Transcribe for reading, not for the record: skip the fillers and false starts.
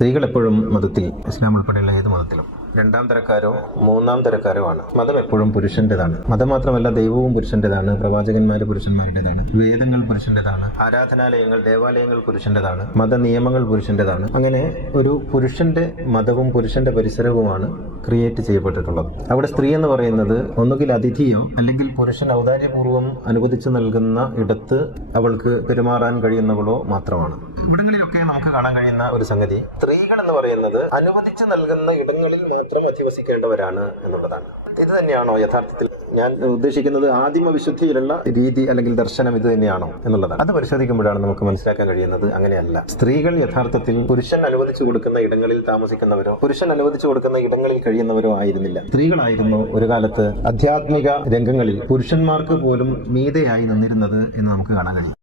സ്ത്രീകൾ എപ്പോഴും മതത്തിൽ, ഇസ്ലാം ഉൾപ്പെടെയുള്ള ഏത് മതത്തിലും രണ്ടാം തരക്കാരോ മൂന്നാം തരക്കാരോ ആണ്. മതം എപ്പോഴും പുരുഷന്റേതാണ്. മതം മാത്രമല്ല, ദൈവവും പുരുഷന്റേതാണ്, പ്രവാചകന്മാര് പുരുഷന്മാരുടേതാണ്, വേദങ്ങൾ പുരുഷന്റേതാണ്, ആരാധനാലയങ്ങൾ, ദേവാലയങ്ങൾ പുരുഷന്റേതാണ്, മത നിയമങ്ങൾ പുരുഷന്റേതാണ്. അങ്ങനെ ഒരു പുരുഷന്റെ മതവും പുരുഷന്റെ പരിസരവുമാണ് ക്രിയേറ്റ് ചെയ്യപ്പെട്ടിട്ടുള്ളത്. അവിടെ സ്ത്രീ എന്ന് പറയുന്നത് ഒന്നുകിൽ അതിഥിയോ അല്ലെങ്കിൽ പുരുഷൻ ഔദാര്യപൂർവ്വം അനുവദിച്ചു നൽകുന്ന ഇടത്ത് അവൾക്ക് പെരുമാറാൻ കഴിയുന്നവളോ മാത്രമാണ്. ഇവിടങ്ങളിലൊക്കെ നമുക്ക് കാണാൻ കഴിയുന്ന ഒരു സംഗതി, സ്ത്രീകൾ എന്ന് പറയുന്നത് അനുവദിച്ചു നൽകുന്ന ഇടങ്ങളിൽ മാത്രം അധിവസിക്കേണ്ടവരാണ് എന്നുള്ളതാണ്. ഇത് തന്നെയാണോ യഥാർത്ഥത്തിൽ ഞാൻ ഉദ്ദേശിക്കുന്നത്? ആദിമ വിശുദ്ധിയിലുള്ള രീതി അല്ലെങ്കിൽ ദർശനം ഇത് തന്നെയാണോ എന്നുള്ളതാണ്. അത് പരിശോധിക്കുമ്പോഴാണ് നമുക്ക് മനസ്സിലാക്കാൻ കഴിയുന്നത് അങ്ങനെയല്ല. സ്ത്രീകൾ യഥാർത്ഥത്തിൽ പുരുഷൻ അനുവദിച്ചു കൊടുക്കുന്ന ഇടങ്ങളിൽ താമസിക്കുന്നവരോ പുരുഷൻ അനുവദിച്ചു കൊടുക്കുന്ന ഇടങ്ങളിൽ കഴിയുന്നവരോ ആയിരുന്നില്ല. സ്ത്രീകളായിരുന്നു ഒരു കാലത്ത് ആധ്യാത്മിക രംഗങ്ങളിൽ പുരുഷന്മാർക്ക് പോലും മീതെയായി നിന്നിരുന്നത് എന്ന് നമുക്ക് കാണാൻ കഴിയും.